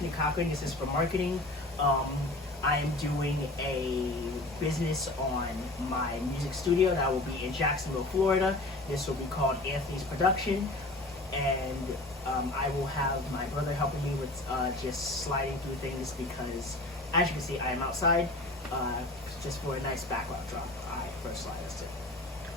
Anthony Cochran. This is for marketing. I am doing a business on my music studio that will be in Jacksonville, Florida. This will be called Anthony's Production, and I will have my brother helping me with just sliding through things because, as you can see, I am outside. Just for a nice background drop, I first slide us in.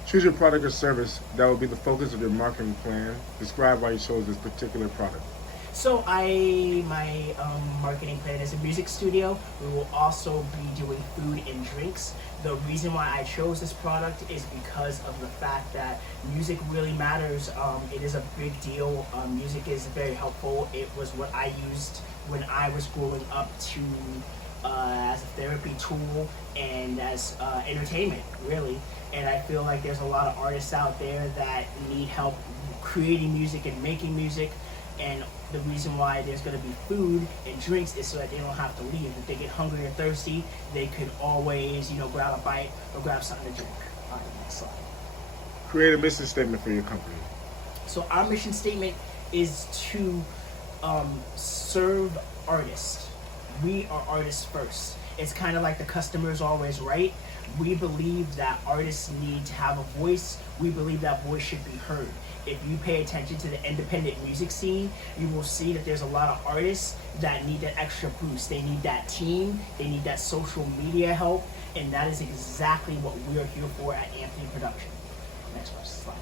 Choose your product or service that will be the focus of your marketing plan. Describe why you chose this particular product. So my marketing plan is a music studio. We will also be doing food and drinks. The reason why I chose this product is because of the fact that music really matters. It is a big deal. Music is very helpful. It was what I used when I was growing up to as a therapy tool and as entertainment, really. And I feel like there's a lot of artists out there that need help creating music and making music. And the reason why there's going to be food and drinks is so that they don't have to leave. If they get hungry or thirsty, they could always, grab a bite or grab something to drink. All right, next slide. Create a mission statement for your company. So our mission statement is to serve artists. We are artists first. It's kind of like the customer is always right. We believe that artists need to have a voice. We believe that voice should be heard. If you pay attention to the independent music scene, you will see that there's a lot of artists that need that extra boost. They need that team, they need that social media help, and that is exactly what we're here for at Anthony Production. Next slide.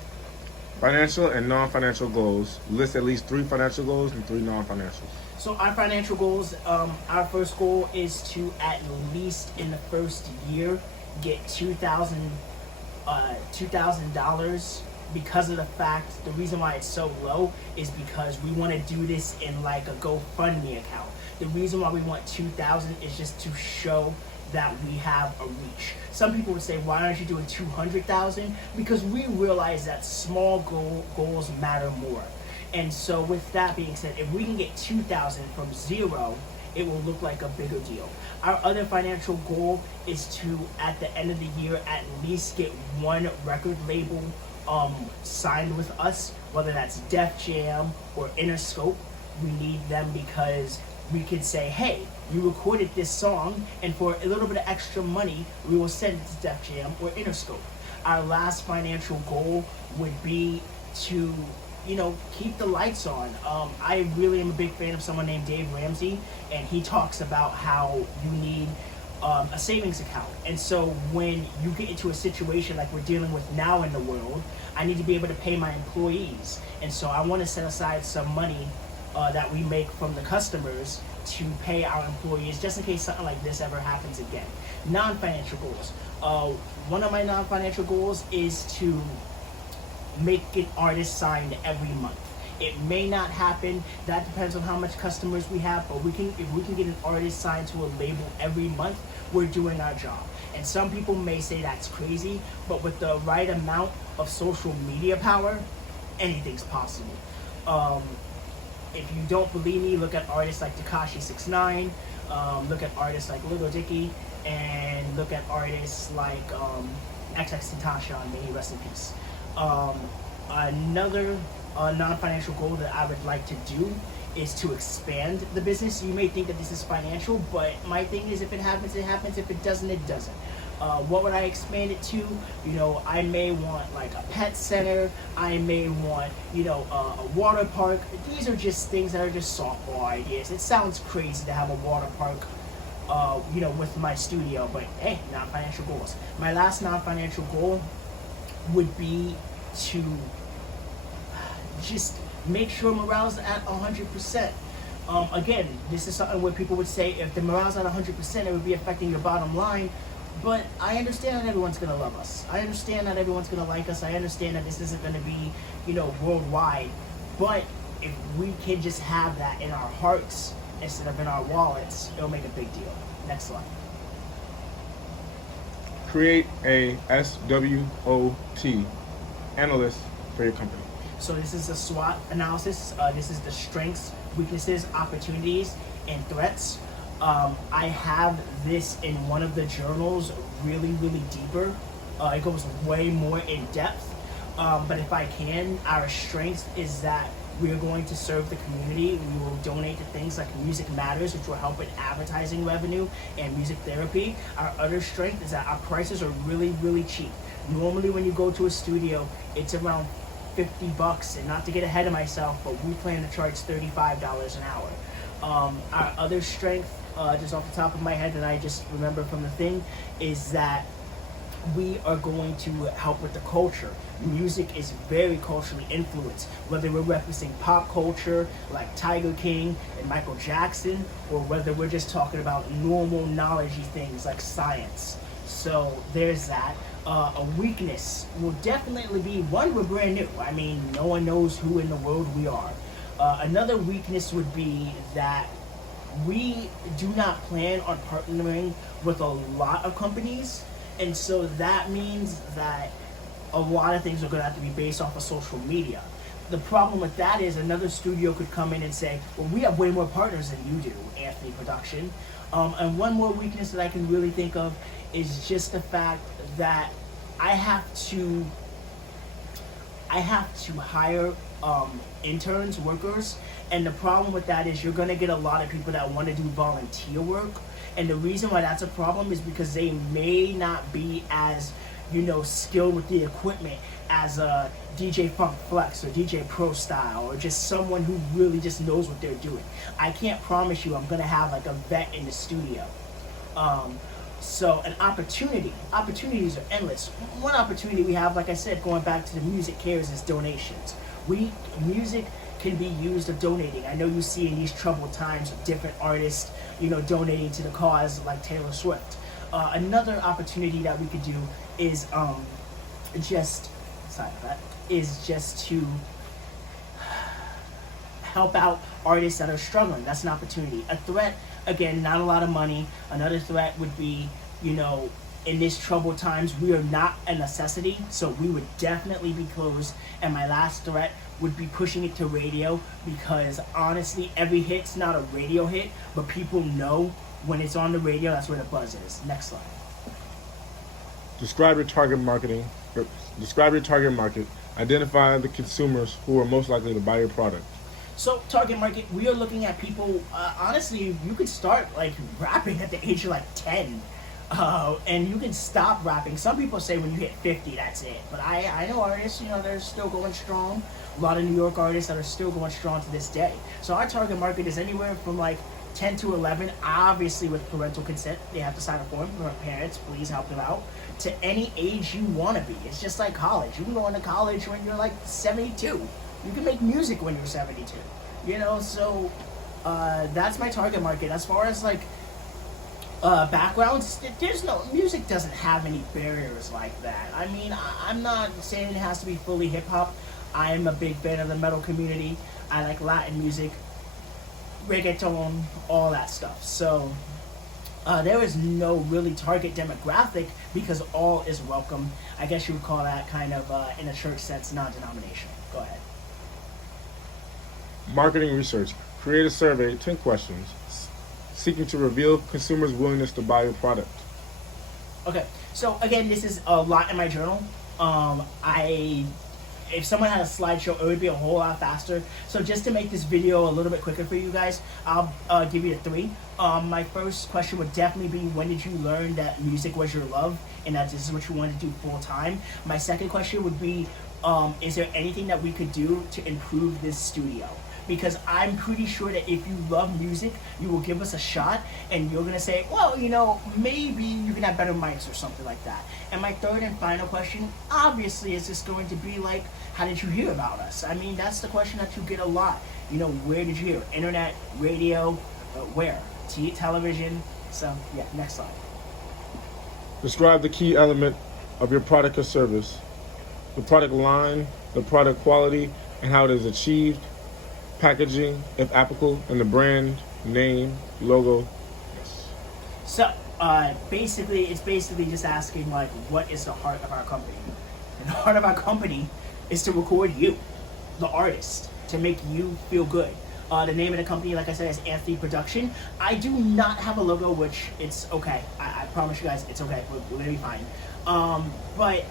Financial and non-financial goals. List at least 3 financial goals and 3 non-financial. So our financial goals, our first goal is to at least in the first year get $2,000 because of the fact, the reason why it's so low is because we want to do this in like a GoFundMe account. The reason why we want 2,000 is just to show that we have a reach. Some people would say, why aren't you doing 200,000? Because we realize that small goals matter more. And so with that being said, if we can get 2,000 from zero, it will look like a bigger deal. Our other financial goal is to, at the end of the year, at least get one record label signed with us, whether that's Def Jam or Interscope. We need them because we could say, hey, you recorded this song, and for a little bit of extra money, we will send it to Def Jam or Interscope. Our last financial goal would be to keep the lights on. I really am a big fan of someone named Dave Ramsey, and he talks about how you need a savings account. And so when you get into a situation like we're dealing with now in the world, I need to be able to pay my employees. And so I want to set aside some money that we make from the customers to pay our employees just in case something like this ever happens again. Non-financial goals. One of my non-financial goals is to make an artist signed every month. It may not happen. That depends on how much customers we have, but if we can get an artist signed to a label every month, we're doing our job. And some people may say that's crazy, but with the right amount of social media power, anything's possible. If you don't believe me, look at artists like Tekashi 69, look at artists like Lil Dicky, and look at artists like XXXTentacion, may he rest in peace. Another non-financial goal that I would like to do is to expand the business. You may think that this is financial, but my thing is, if it happens, it happens. If it doesn't, it doesn't. What would I expand it to? I may want like a pet center. I may want, a water park. These are just things that are just softball ideas. It sounds crazy to have a water park, with my studio, but hey, non-financial goals. My last non-financial goal would be to just make sure morale's at 100%. Again, this is something where people would say if the morale's at 100%, it would be affecting your bottom line. But I understand that everyone's going to love us. I understand that everyone's going to like us. I understand that this isn't going to be, worldwide. But if we can just have that in our hearts instead of in our wallets, it'll make a big deal. Next slide. Create a SWOT analyst for your company. So this is a SWOT analysis. This is the strengths, weaknesses, opportunities, and threats. I have this in one of the journals really, really deeper. It goes way more in depth. But if I can, our strength is that We are going to serve the community. We will donate to things like Music Matters, which will help with advertising revenue and music therapy. Our other strength is that our prices are really, really cheap. Normally when you go to a studio, it's around $50, and not to get ahead of myself, but we plan to charge $35 an hour. Our other strength, just off the top of my head that I just remember from the thing, is that we are going to help with the culture. Music is very culturally influenced, whether we're referencing pop culture like Tiger King and Michael Jackson, or whether we're just talking about normal knowledgey things like science. So there's that. A weakness will definitely be, one, we're brand new. I mean, no one knows who in the world we are. Another weakness would be that we do not plan on partnering with a lot of companies, and so that means that a lot of things are going to have to be based off of social media. The problem with that is another studio could come in and say, well, we have way more partners than you do, Anthony Production. And one more weakness that I can really think of is just the fact that I have to hire interns, workers, and the problem with that is you're going to get a lot of people that want to do volunteer work, and the reason why that's a problem is because they may not be as, skilled with the equipment as a DJ Funk Flex or DJ Pro Style, or just someone who really just knows what they're doing. I can't promise you I'm going to have like a vet in the studio. So an opportunities are endless. One opportunity we have, like I said, going back to the Music Cares, is donations. Music can be used of donating. I know you see in these troubled times different artists, donating to the cause, like Taylor Swift. Another opportunity that we could do is just to help out artists that are struggling. That's an opportunity. A threat, again, not a lot of money. Another threat would be, in this troubled times, we are not a necessity, so we would definitely be closed. And my last threat would be pushing it to radio, because honestly, every hit's not a radio hit, but people know when it's on the radio, that's where the buzz is. Next slide. Describe your target market. Identify the consumers who are most likely to buy your product. So target market, we are looking at people, honestly, you could start like rapping at the age of like 10. And you can stop rapping. Some people say when you hit 50, that's it. But I know artists, they're still going strong. A lot of New York artists that are still going strong to this day. So our target market is anywhere from like 10 to 11, obviously with parental consent. They have to sign a form. Their parents, please help them out. To any age you want to be. It's just like college. You can go into college when you're like 72. You can make music when you're 72. So that's my target market. As far as like backgrounds, music doesn't have any barriers like that. I mean, I'm not saying it has to be fully hip hop. I am a big fan of the metal community. I like Latin music, reggaeton, all that stuff. So there is no really target demographic, because all is welcome. I guess you would call that kind of, in a church sense, non-denominational. Go ahead. Marketing research. Create a survey, 10 questions, seeking to reveal consumers' willingness to buy your product. Okay, so again, this is a lot in my journal. If someone had a slideshow, it would be a whole lot faster. So just to make this video a little bit quicker for you guys, I'll give you the 3. My first question would definitely be, when did you learn that music was your love and that this is what you wanted to do full time? My second question would be, is there anything that we could do to improve this studio? Because I'm pretty sure that if you love music, you will give us a shot, and you're going to say, well, maybe you can have better mics or something like that. And my third and final question, obviously, is just going to be like, how did you hear about us? I mean, that's the question that you get a lot. Where did you hear? Internet, radio, where? Television. So, yeah, next slide. Describe the key element of your product or service, the product line, the product quality, and how it is achieved, packaging, if applicable, and the brand, name, logo. Yes. So, it's basically just asking, like, what is the heart of our company? And the heart of our company is to record you, the artist, to make you feel good. The name of the company, like I said, is Anthony Production. I do not have a logo, which it's okay. I promise you guys, it's okay. We're gonna be fine. But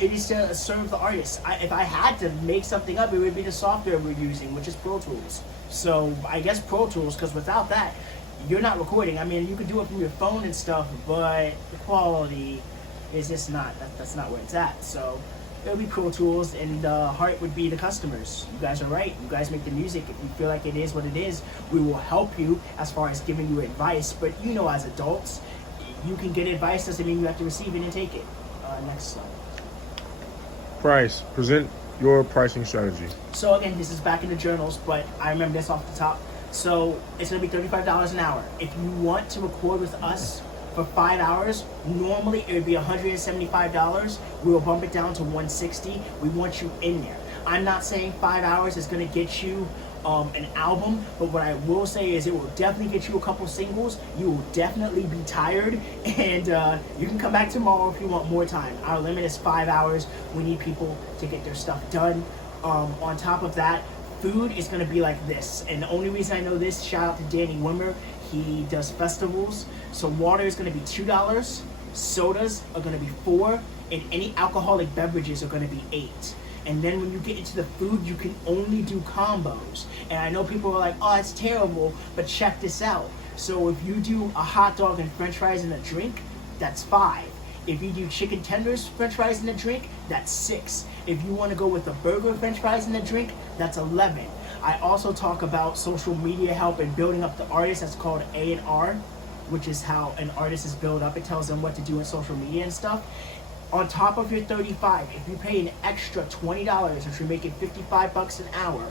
It is to serve the artists. If I had to make something up, it would be the software we're using, which is Pro Tools. So I guess Pro Tools, because without that, you're not recording. I mean, you could do it from your phone and stuff, but the quality is just not. That's not where it's at. So it would be Pro Tools, and Heart would be the customers. You guys are right. You guys make the music. If you feel like it is what it is, we will help you as far as giving you advice. But you know, as adults, you can get advice. Doesn't mean you have to receive it and take it. Next slide. Price. Present your pricing strategy. So again, this is back in the journals, but I remember this off the top. So it's gonna be $35 an hour. If you want to record with us for 5 hours, normally it would be $175. We will bump it down to $160. We want you in there. I'm not saying 5 hours is gonna get you an album, but what I will say is it will definitely get you a couple singles. You will definitely be tired, and you can come back tomorrow if you want more time. Our limit is 5 hours. We need people to get their stuff done. On top of that, food is going to be like this, and the only reason I know this, shout out to Danny Wimmer, he does festivals. So water is going to be $2, sodas are going to be $4, and any alcoholic beverages are going to be $8. And then when you get into the food, you can only do combos. And I know people are like, oh, it's terrible, but check this out. So if you do a hot dog and french fries and a drink, that's $5. If you do chicken tenders, french fries and a drink, that's $6. If you want to go with a burger, french fries and a drink, that's $11. I also talk about social media help and building up the artist. That's called A&R, which is how an artist is built up. It tells them what to do in social media and stuff. On top of your $35, if you pay an extra $20, which you're making $55 an hour,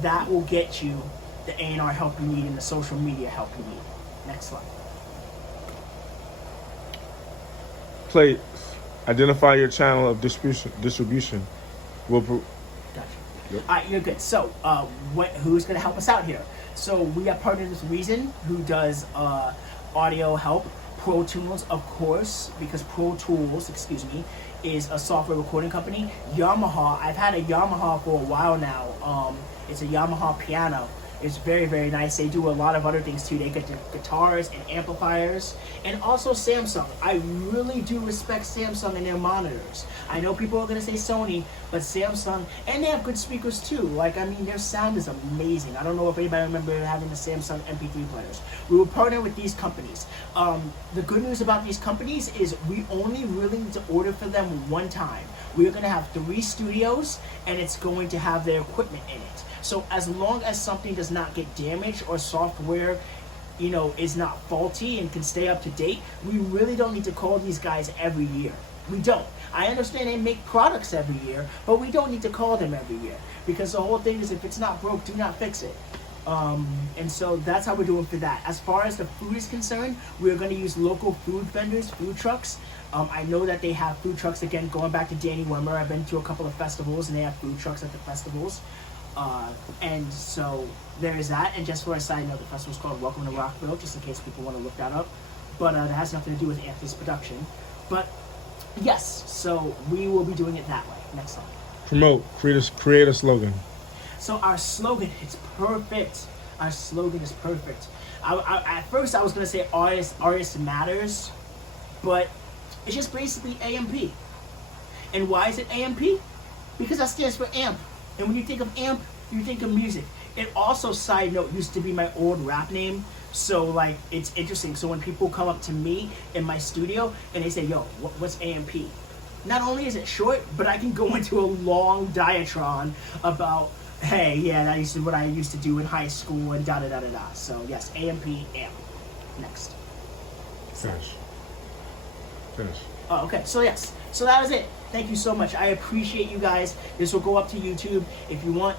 that will get you the A&R help you need and the social media help you need. Next slide. Plate. Identify your channel of distribution. Gotcha. Yep. All right, you're good. So, who's going to help us out here? So we have partnered with Reason, who does audio help. Pro Tools, of course, because Pro Tools, is a software recording company. Yamaha, I've had a Yamaha for a while now. It's a Yamaha piano. It's very, very nice. They do a lot of other things too. They get the guitars and amplifiers. And also Samsung. I really do respect Samsung and their monitors. I know people are going to say Sony, but Samsung, and they have good speakers too. Like, I mean, their sound is amazing. I don't know if anybody remember having the Samsung MP3 players. We will partner with these companies. The good news about these companies is we only really need to order for them one time. We're going to have 3 studios, and it's going to have their equipment in it. So as long as something does not get damaged or software, is not faulty and can stay up to date, we really don't need to call these guys every year. We don't. I understand they make products every year, but we don't need to call them every year, because the whole thing is, if it's not broke, do not fix it. And so that's how we're doing for that. As far as the food is concerned, we're going to use local food vendors, food trucks. I know that they have food trucks, again, going back to Danny Wimmer. I've been to a couple of festivals, and they have food trucks at the festivals. And so there is that. And just for a side note, the festival's called Welcome to Rockville, just in case people want to look that up. But that has nothing to do with Anthony's production. But yes, so we will be doing it that way. Next slide. Promote. Create a slogan. So our slogan is perfect. Our slogan is perfect. At first I was going to say artist matters, but it's just basically AMP. And why is it AMP? Because that stands for AMP. And when you think of AMP, you think of music. It also, side note, used to be my old rap name. So, like, it's interesting. So when people come up to me in my studio and they say, yo, what's AMP? Not only is it short, but I can go into a long diatribe about, hey, yeah, that is what I used to do in high school and da-da-da-da-da. So, yes, AMP, AMP. Next. Finish. Oh, okay. So, yes. So that was it. Thank you so much. I appreciate you guys. This will go up to YouTube. If you want,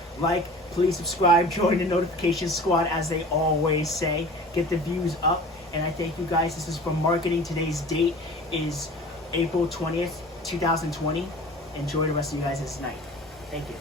please subscribe, join the notification squad, as they always say. Get the views up. And I thank you guys. This is from Marketing. Today's date is April 20th, 2020. Enjoy the rest of you guys this night. Thank you.